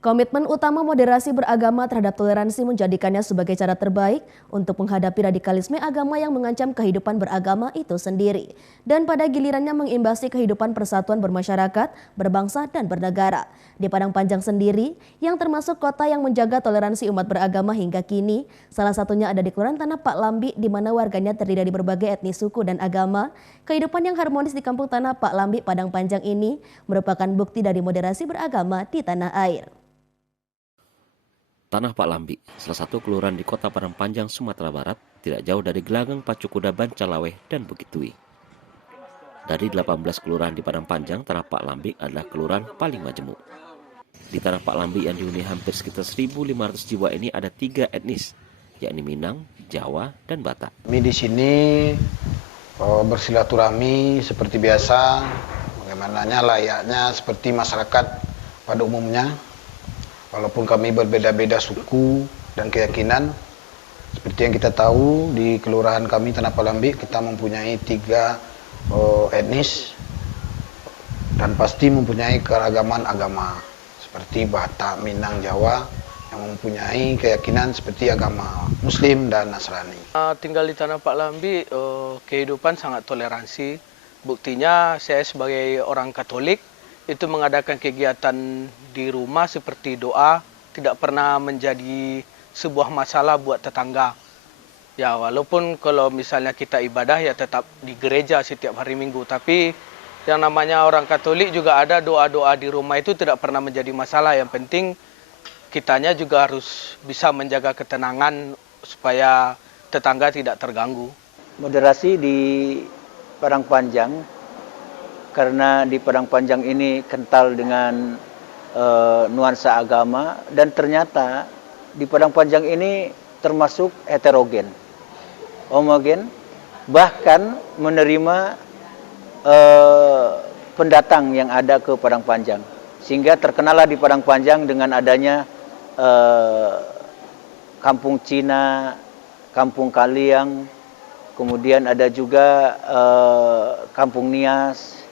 Komitmen utama moderasi beragama terhadap toleransi menjadikannya sebagai cara terbaik untuk menghadapi radikalisme agama yang mengancam kehidupan beragama itu sendiri. Dan pada gilirannya mengimbasi kehidupan persatuan bermasyarakat, berbangsa, dan bernegara. Di Padang Panjang sendiri, yang termasuk kota yang menjaga toleransi umat beragama hingga kini, salah satunya ada di Kelurahan Tanah Pak Lambi, di mana warganya terdiri dari berbagai etnis suku dan agama. Kehidupan yang harmonis di Kampung Tanah Pak Lambi, Padang Panjang ini merupakan bukti dari moderasi beragama di tanah air. Tanah Pak Lambi, salah satu kelurahan di kota Padang Panjang, Sumatera Barat, tidak jauh dari Gelanggang, Pacu Kuda, Bancalaweh, dan Bukit Tui. Dari 18 kelurahan di Padang Panjang, Tanah Pak Lambi adalah kelurahan paling majemuk. Di Tanah Pak Lambi yang dihuni hampir sekitar 1.500 jiwa ini ada 3 etnis, yakni Minang, Jawa, dan Batak. Kami di sini bersilaturahmi seperti biasa, bagaimananya layaknya seperti masyarakat pada umumnya. Walaupun kami berbeda-beda suku dan keyakinan, seperti yang kita tahu di kelurahan kami Tanah Pak Lambi kita mempunyai 3 etnis dan pasti mempunyai keragaman agama seperti Batak, Minang, Jawa yang mempunyai keyakinan seperti agama Muslim dan Nasrani. Tinggal di Tanah Pak Lambi, kehidupan sangat toleransi. Buktinya saya sebagai orang Katolik itu mengadakan kegiatan di rumah seperti doa tidak pernah menjadi sebuah masalah buat tetangga. Ya walaupun kalau misalnya kita ibadah ya tetap di gereja setiap hari Minggu, tapi yang namanya orang Katolik juga ada doa-doa di rumah itu tidak pernah menjadi masalah. Yang penting kitanya juga harus bisa menjaga ketenangan supaya tetangga tidak terganggu. Moderasi di Padang Panjang, karena di Padang Panjang ini kental dengan nuansa agama, dan ternyata di Padang Panjang ini termasuk heterogen, homogen, bahkan menerima pendatang yang ada ke Padang Panjang. Sehingga terkenalah di Padang Panjang dengan adanya kampung Cina, kampung Kaliang, kemudian ada juga kampung Nias.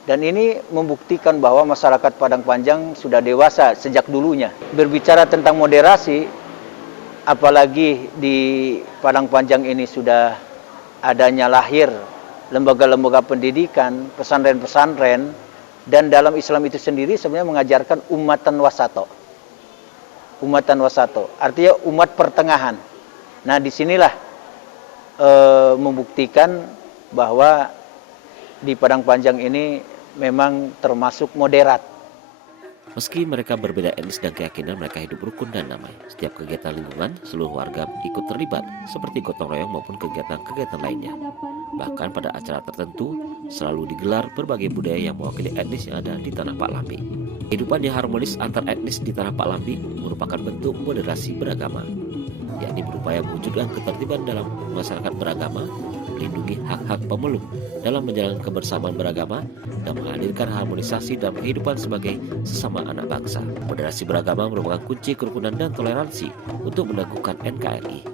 Dan ini membuktikan bahwa masyarakat Padang Panjang sudah dewasa sejak dulunya. Berbicara tentang moderasi, apalagi di Padang Panjang ini sudah adanya lahir lembaga-lembaga pendidikan, pesantren-pesantren, dan dalam Islam itu sendiri sebenarnya mengajarkan umatan wasato. Umatan wasato, artinya umat pertengahan. Nah disinilah membuktikan bahwa di Padang Panjang ini memang termasuk moderat. Meski mereka berbeda etnis dan keyakinan, mereka hidup rukun dan damai. Setiap kegiatan lingkungan, seluruh warga ikut terlibat, seperti gotong royong maupun kegiatan-kegiatan lainnya. Bahkan pada acara tertentu, selalu digelar berbagai budaya yang mewakili etnis yang ada di Tanah Pak Lambi. Kehidupan yang harmonis antar etnis di Tanah Pak Lambi merupakan bentuk moderasi beragama, yakni berupaya mewujudkan ketertiban dalam masyarakat beragama, melindungi hak-hak pemeluk dalam menjalankan kebersamaan beragama, dan menghadirkan harmonisasi dalam kehidupan sebagai sesama anak bangsa. Moderasi beragama merupakan kunci kerukunan dan toleransi untuk meneguhkan NKRI.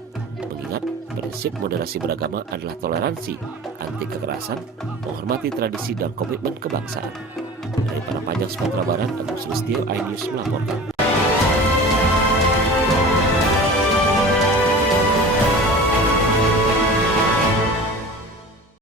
Mengingat prinsip moderasi beragama adalah toleransi, anti kekerasan, menghormati tradisi dan komitmen kebangsaan. Dari Padang Panjang, Sumatera Barat, Agus Sulistyo, iNews melaporkan.